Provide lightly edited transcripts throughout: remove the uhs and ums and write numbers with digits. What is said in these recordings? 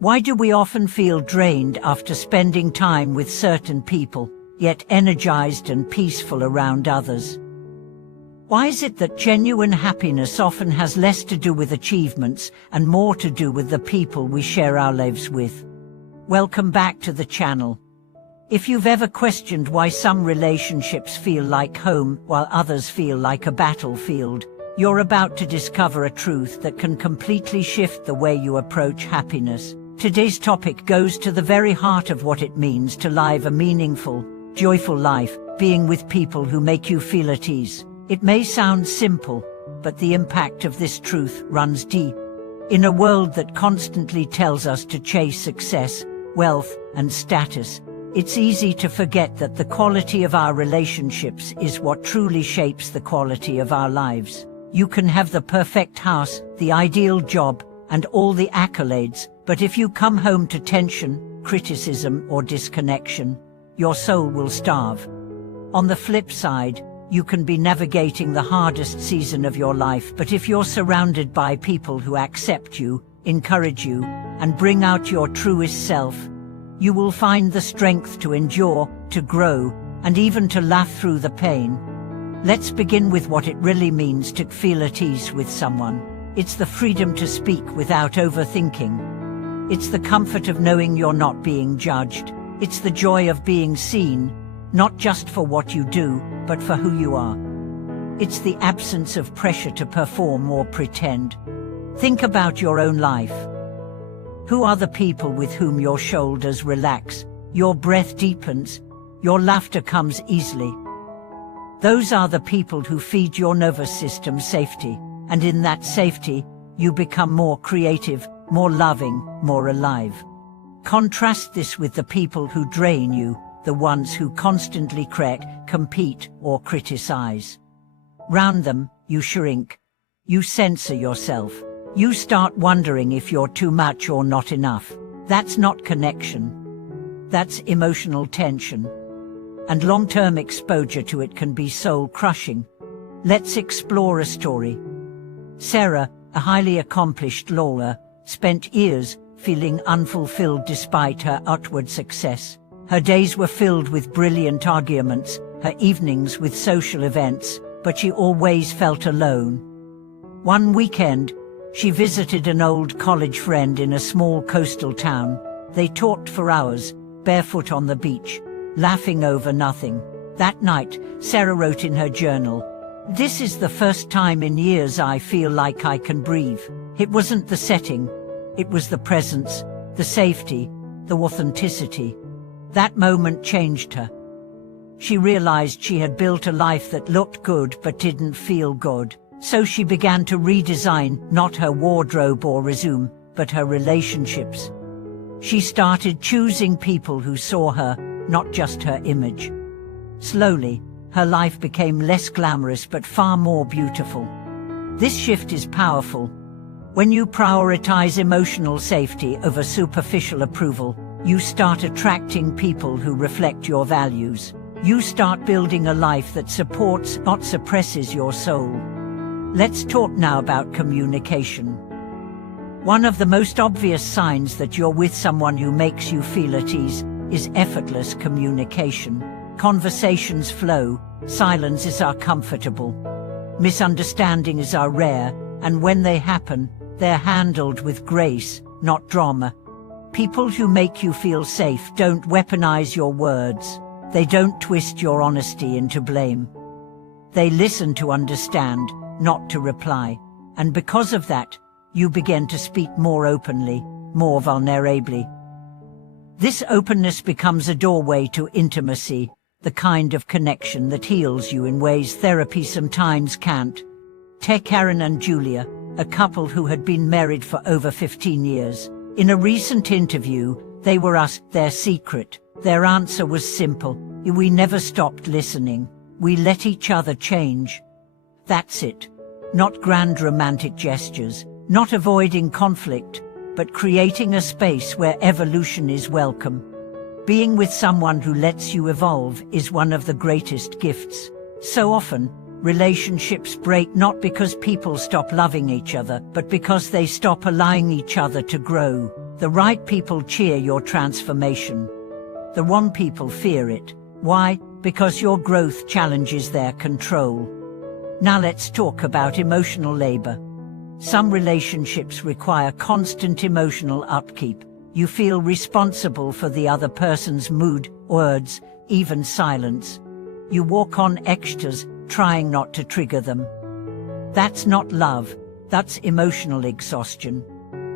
Why do we often feel drained after spending time with certain people, yet energized and peaceful around others? Why is it that genuine happiness often has less to do with achievements and more to do with the people we share our lives with? Welcome back to the channel. If you've ever questioned why some relationships feel like home while others feel like a battlefield, you're about to discover a truth that can completely shift the way you approach happiness. Today's topic goes to the very heart of what it means to live a meaningful, joyful life, being with people who make you feel at ease. It may sound simple, but the impact of this truth runs deep. In a world that constantly tells us to chase success, wealth, and status, it's easy to forget that the quality of our relationships is what truly shapes the quality of our lives. You can have the perfect house, the ideal job, and all the accolades, but if you come home to tension, criticism, or disconnection, your soul will starve. On the flip side, you can be navigating the hardest season of your life, but if you're surrounded by people who accept you, encourage you, and bring out your truest self, you will find the strength to endure, to grow, and even to laugh through the pain. Let's begin with what it really means to feel at ease with someone. It's the freedom to speak without overthinking. It's the comfort of knowing you're not being judged. It's the joy of being seen, not just for what you do, but for who you are. It's the absence of pressure to perform or pretend. Think about your own life. Who are the people with whom your shoulders relax, your breath deepens, your laughter comes easily? Those are the people who feed your nervous system safety. And in that safety, you become more creative, more loving, more alive. Contrast this with the people who drain you, the ones who constantly compete, or criticize. Round them, you shrink. You censor yourself. You start wondering if you're too much or not enough. That's not connection. That's emotional tension. And long-term exposure to it can be soul-crushing. Let's explore a story. Sarah, a highly accomplished lawyer, spent years feeling unfulfilled despite her outward success. Her days were filled with brilliant arguments, her evenings with social events, but she always felt alone. One weekend, she visited an old college friend in a small coastal town. They talked for hours, barefoot on the beach, laughing over nothing. That night, Sarah wrote in her journal, "This is the first time in years I feel like I can breathe." It wasn't the setting, it was the presence, the safety, the authenticity. That moment changed her. She realized she had built a life that looked good but didn't feel good. So she began to redesign not her wardrobe or resume, but her relationships. She started choosing people who saw her, not just her image. Slowly, her life became less glamorous but far more beautiful. This shift is powerful. When you prioritize emotional safety over superficial approval, you start attracting people who reflect your values. You start building a life that supports, not suppresses your soul. Let's talk now about communication. One of the most obvious signs that you're with someone who makes you feel at ease is effortless communication. Conversations flow, silences are comfortable. Misunderstandings are rare, and when they happen, they're handled with grace, not drama. People who make you feel safe don't weaponize your words. They don't twist your honesty into blame. They listen to understand, not to reply. And because of that, you begin to speak more openly, more vulnerably. This openness becomes a doorway to intimacy, the kind of connection that heals you in ways therapy sometimes can't. Take Karen and Julia, a couple who had been married for over 15 years. In a recent interview, they were asked their secret. Their answer was simple: we never stopped listening. We let each other change. That's it. Not grand romantic gestures, not avoiding conflict, but creating a space where evolution is welcome. Being with someone who lets you evolve is one of the greatest gifts. So often, relationships break not because people stop loving each other, but because they stop allowing each other to grow. The right people cheer your transformation. The wrong people fear it. Why? Because your growth challenges their control. Now let's talk about emotional labor. Some relationships require constant emotional upkeep. You feel responsible for the other person's mood, words, even silence. You walk on eggshells, trying not to trigger them. That's not love, that's emotional exhaustion.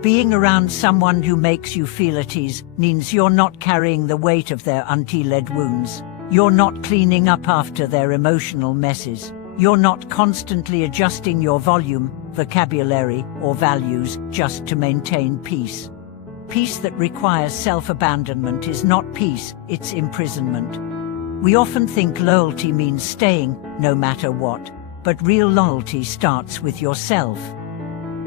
Being around someone who makes you feel at ease means you're not carrying the weight of their unhealed wounds. You're not cleaning up after their emotional messes. You're not constantly adjusting your volume, vocabulary, or values just to maintain peace. Peace that requires self-abandonment is not peace, it's imprisonment. We often think loyalty means staying, no matter what, but real loyalty starts with yourself.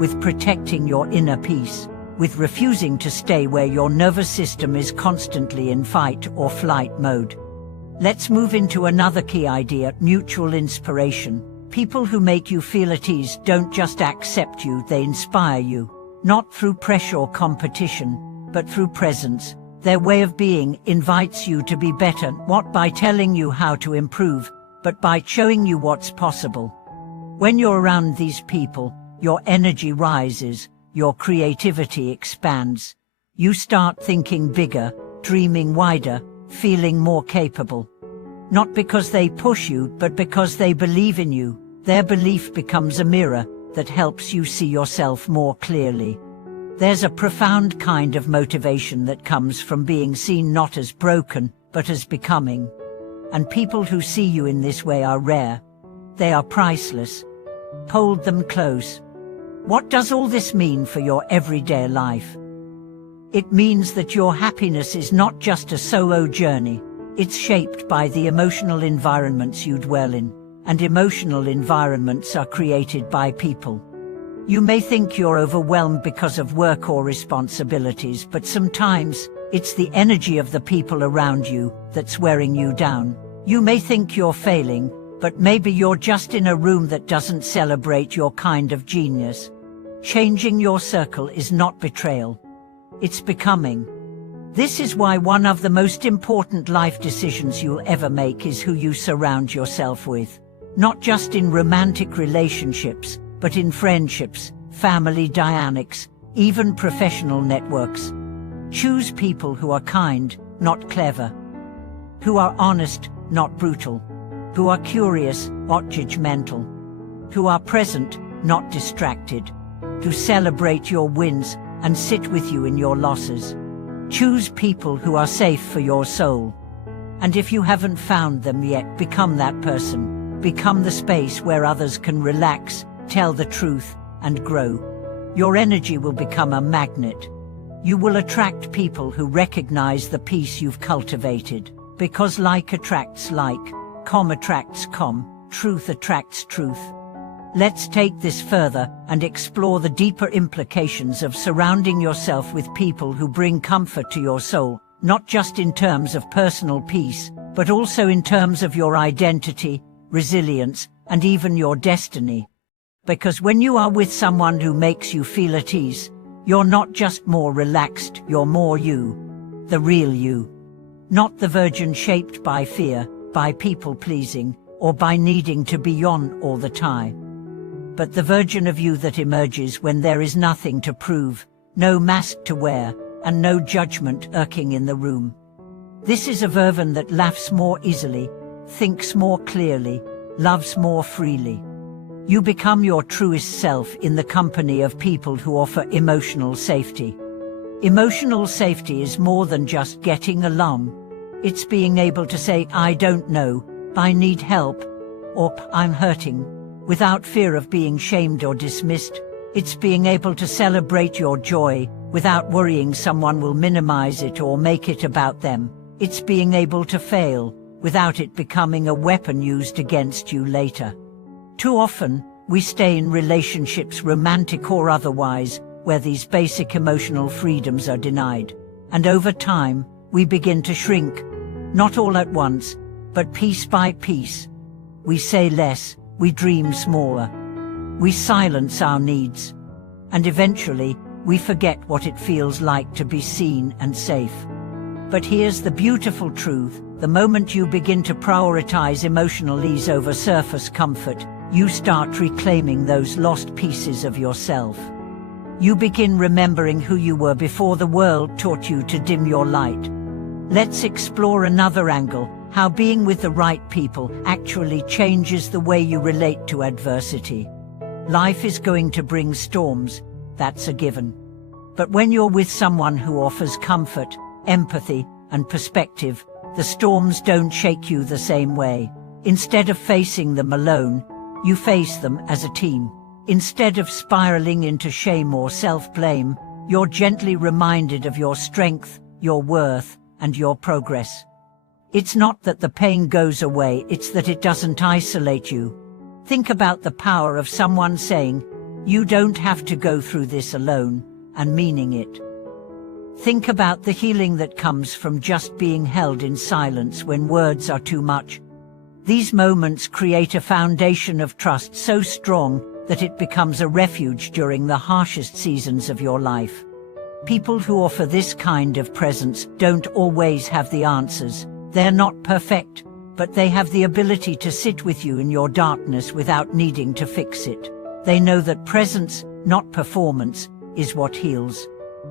With protecting your inner peace, with refusing to stay where your nervous system is constantly in fight or flight mode. Let's move into another key idea, mutual inspiration. People who make you feel at ease don't just accept you, they inspire you. Not through pressure or competition, but through presence. Their way of being invites you to be better, not by telling you how to improve, but by showing you what's possible. When you're around these people, your energy rises, your creativity expands. You start thinking bigger, dreaming wider, feeling more capable. Not because they push you, but because they believe in you. Their belief becomes a mirror that helps you see yourself more clearly. There's a profound kind of motivation that comes from being seen not as broken, but as becoming. And people who see you in this way are rare. They are priceless. Hold them close. What does all this mean for your everyday life? It means that your happiness is not just a solo journey. It's shaped by the emotional environments you dwell in, and emotional environments are created by people. You may think you're overwhelmed because of work or responsibilities, but sometimes it's the energy of the people around you that's wearing you down. You may think you're failing, but maybe you're just in a room that doesn't celebrate your kind of genius. Changing your circle is not betrayal. It's becoming. This is why one of the most important life decisions you'll ever make is who you surround yourself with. Not just in romantic relationships, but in friendships, family dynamics, even professional networks. Choose people who are kind, not clever. Who are honest, not brutal. Who are curious, not judgmental. Who are present, not distracted. Who celebrate your wins and sit with you in your losses. Choose people who are safe for your soul. And if you haven't found them yet, become that person. Become the space where others can relax, tell the truth, and grow. Your energy will become a magnet. You will attract people who recognize the peace you've cultivated. Because like attracts like, attracts truth attracts truth. Let's take this further and explore the deeper implications of surrounding yourself with people who bring comfort to your soul, not just in terms of personal peace, but also in terms of your identity, resilience, and even your destiny. Because when you are with someone who makes you feel at ease, you're not just more relaxed, you're more you. The real you. Not the version shaped by fear, by people-pleasing, or by needing to be on all the time. But the version of you that emerges when there is nothing to prove, no mask to wear, and no judgment lurking in the room. This is a version that laughs more easily, thinks more clearly, loves more freely. You become your truest self in the company of people who offer emotional safety. Emotional safety is more than just getting along. It's being able to say, I don't know, I need help, or I'm hurting, without fear of being shamed or dismissed. It's being able to celebrate your joy, without worrying someone will minimize it or make it about them. It's being able to fail, without it becoming a weapon used against you later. Too often, we stay in relationships, romantic or otherwise, where these basic emotional freedoms are denied. And over time, we begin to shrink. Not all at once, but piece by piece. We say less, we dream smaller. We silence our needs. And eventually, we forget what it feels like to be seen and safe. But here's the beautiful truth: the moment you begin to prioritize emotional ease over surface comfort, you start reclaiming those lost pieces of yourself. You begin remembering who you were before the world taught you to dim your light. Let's explore another angle: how being with the right people actually changes the way you relate to adversity. Life is going to bring storms, that's a given. But when you're with someone who offers comfort, empathy, and perspective, the storms don't shake you the same way. Instead of facing them alone, you face them as a team. Instead of spiraling into shame or self-blame, you're gently reminded of your strength, your worth, and your progress. It's not that the pain goes away, it's that it doesn't isolate you. Think about the power of someone saying, "You don't have to go through this alone," and meaning it. Think about the healing that comes from just being held in silence when words are too much. These moments create a foundation of trust so strong that it becomes a refuge during the harshest seasons of your life. People who offer this kind of presence don't always have the answers. They're not perfect, but they have the ability to sit with you in your darkness without needing to fix it. They know that presence, not performance, is what heals.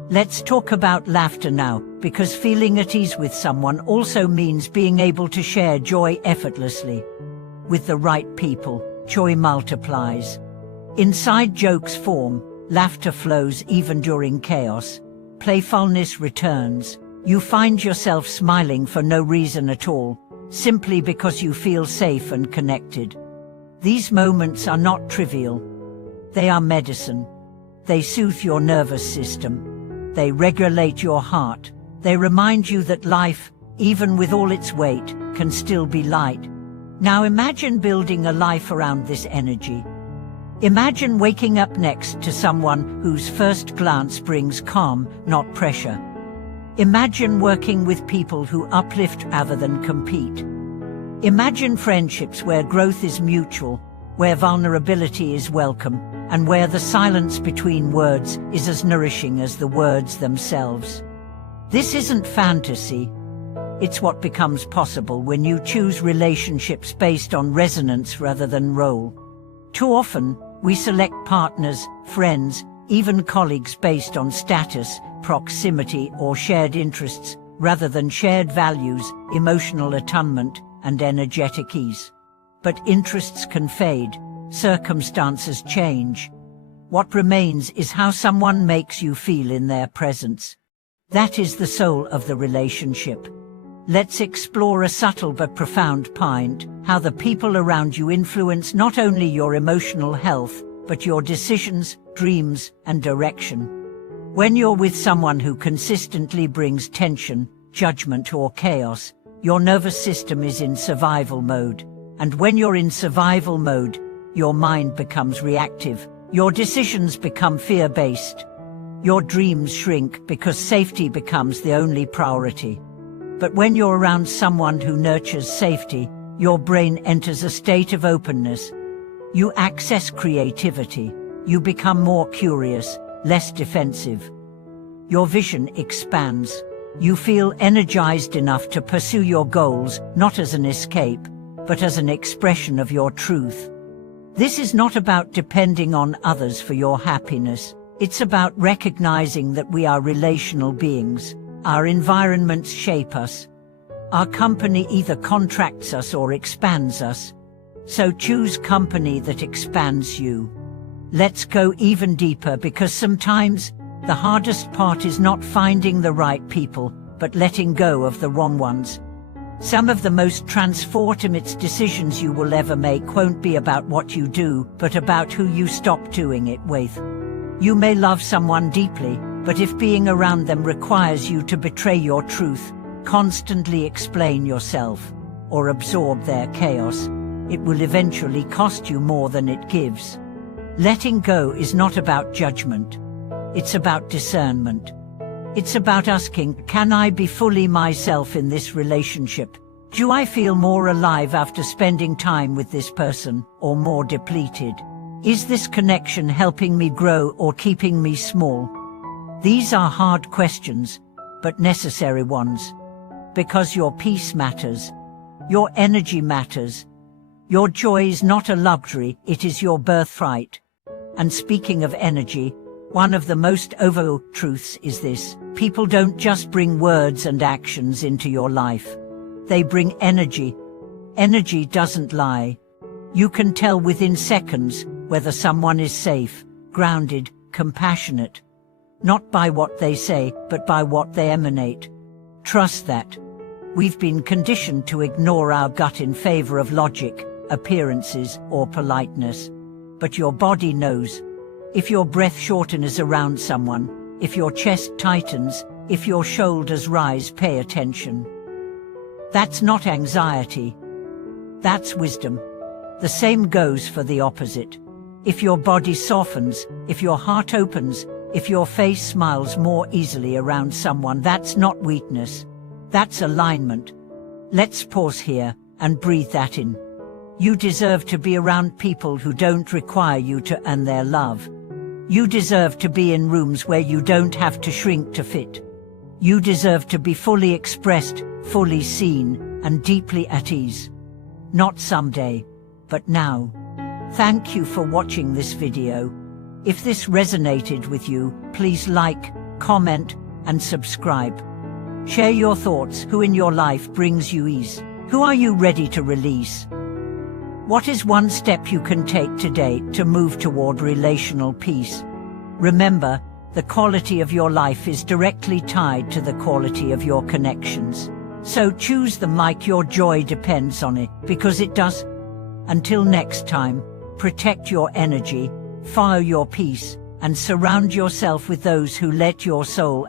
Let's talk about laughter now, because feeling at ease with someone also means being able to share joy effortlessly. With the right people, joy multiplies. Inside jokes form, laughter flows even during chaos. Playfulness returns. You find yourself smiling for no reason at all, simply because you feel safe and connected. These moments are not trivial. They are medicine. They soothe your nervous system. They regulate your heart. They remind you that life, even with all its weight, can still be light. Now imagine building a life around this energy. Imagine waking up next to someone whose first glance brings calm, not pressure. Imagine working with people who uplift rather than compete. Imagine friendships where growth is mutual, where vulnerability is welcome, and where the silence between words is as nourishing as the words themselves. This isn't fantasy. It's what becomes possible when you choose relationships based on resonance rather than role. Too often, we select partners, friends, even colleagues based on status, proximity, or shared interests, rather than shared values, emotional attunement, and energetic ease. But interests can fade, circumstances change. What remains is how someone makes you feel in their presence. That is the soul of the relationship. Let's explore a subtle but profound point: how the people around you influence not only your emotional health, but your decisions, dreams, and direction. When you're with someone who consistently brings tension, judgment, or chaos, your nervous system is in survival mode. And when you're in survival mode, your mind becomes reactive, your decisions become fear-based, your dreams shrink because safety becomes the only priority. But when you're around someone who nurtures safety, your brain enters a state of openness. You access creativity. You become more curious, less defensive. Your vision expands. You feel energized enough to pursue your goals, not as an escape, but as an expression of your truth. This is not about depending on others for your happiness. It's about recognizing that we are relational beings. Our environments shape us. Our company either contracts us or expands us. So choose company that expands you. Let's go even deeper, because sometimes the hardest part is not finding the right people, but letting go of the wrong ones. Some of the most transformative decisions you will ever make won't be about what you do, but about who you stop doing it with. You may love someone deeply, but if being around them requires you to betray your truth, constantly explain yourself, or absorb their chaos, it will eventually cost you more than it gives. Letting go is not about judgment. It's about discernment. It's about asking, can I be fully myself in this relationship? Do I feel more alive after spending time with this person, or more depleted? Is this connection helping me grow or keeping me small? These are hard questions, but necessary ones. Because your peace matters. Your energy matters. Your joy is not a luxury, it is your birthright. And speaking of energy, one of the most overlooked truths is this: people don't just bring words and actions into your life. They bring energy. Energy doesn't lie. You can tell within seconds whether someone is safe, grounded, compassionate. Not by what they say, but by what they emanate. Trust that. We've been conditioned to ignore our gut in favor of logic, appearances, or politeness. But your body knows. If your breath shortens around someone, if your chest tightens, if your shoulders rise, pay attention. That's not anxiety. That's wisdom. The same goes for the opposite. If your body softens, if your heart opens, if your face smiles more easily around someone, that's not weakness. That's alignment. Let's pause here and breathe that in. You deserve to be around people who don't require you to earn their love. You deserve to be in rooms where you don't have to shrink to fit. You deserve to be fully expressed, fully seen, and deeply at ease. Not someday, but now. Thank you for watching this video. If this resonated with you, please like, comment, and subscribe. Share your thoughts. Who in your life brings you ease? Who are you ready to release? What is one step you can take today to move toward relational peace? Remember, the quality of your life is directly tied to the quality of your connections. So choose them like your joy depends on it, because it does. Until next time, protect your energy, follow your peace, and surround yourself with those who let your soul